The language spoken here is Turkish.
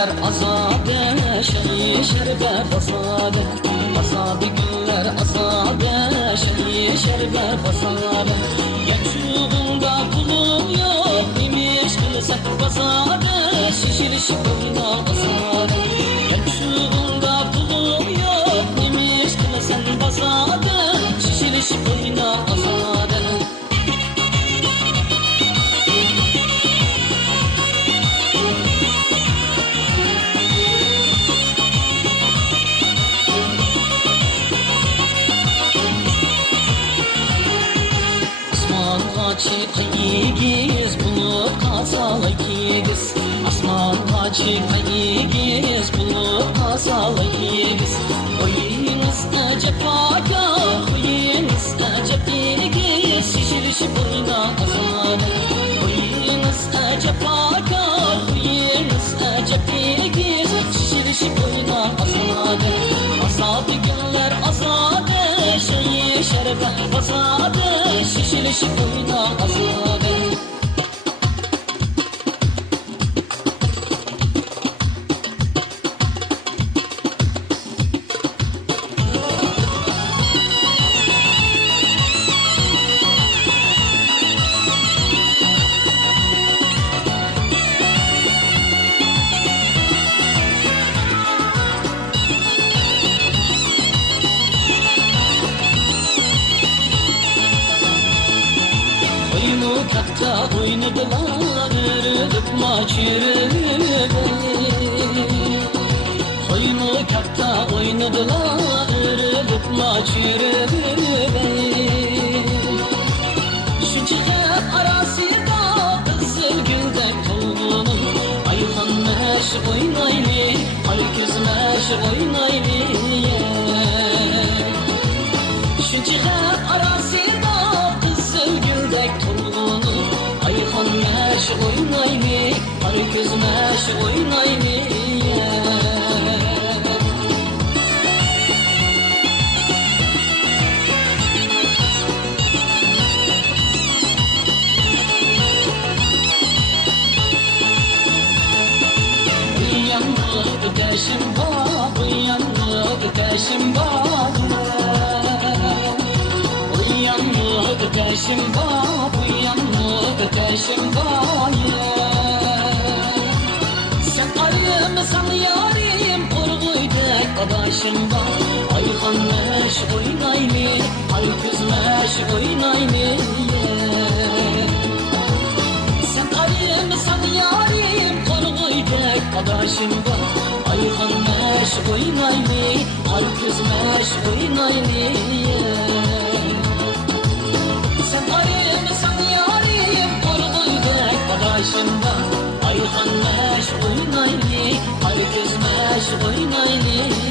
günler azade, şehi şerbet azade. Azade günler azade, şehi şerbet azade. Geçuğunda pulum yok imiş kılsak azade, şişiriş boyuna azade. Geçuğunda pulum yok imiş kılsak azade, şişiriş boyuna azade. Açık iyigiz, bulup kazalı iyigiz. Asman açık iyigiz, bulup kazalı iyigiz. Oyunuz acep aga, oyunuz acep iyigiz. Şişiriş boyuna azade. Oyunuz acep aga, oyunuz acep iyigiz. Şişiriş boyuna azade. Azade günler azade, şeyi şerbet azade. Şişiriş boyuna azade. Katta oynadılar, ürüdük maçırıp. Oyunu katta oynadılar, ürüdük maçırıp. Şunca hep arasında kızıl gülden tolgunun. Ayhan meş oynaylı, ay kız meş oynaylı. Şunca hep arasında kızıl gülden tolgunun. Ayhan meş oynaylı, ay kız meş oynaylı. Uyandık deşim var, uyandık deşim var. Uyandık deşim var, uyandık deşim var. Sen arımsan yarim, kurguyduk adaşım var. Ayhan meş oynaylı, ay kız meş oynaylı. Sen arımsan yarim, kurguyduk adaşım var. Ayhan meş oynaylı, ay kız meş oynaylı. Sen arımsan yarim, kurguyduk adaşım var. Ayhan meş oynaylı, ay kız meş oynaylı.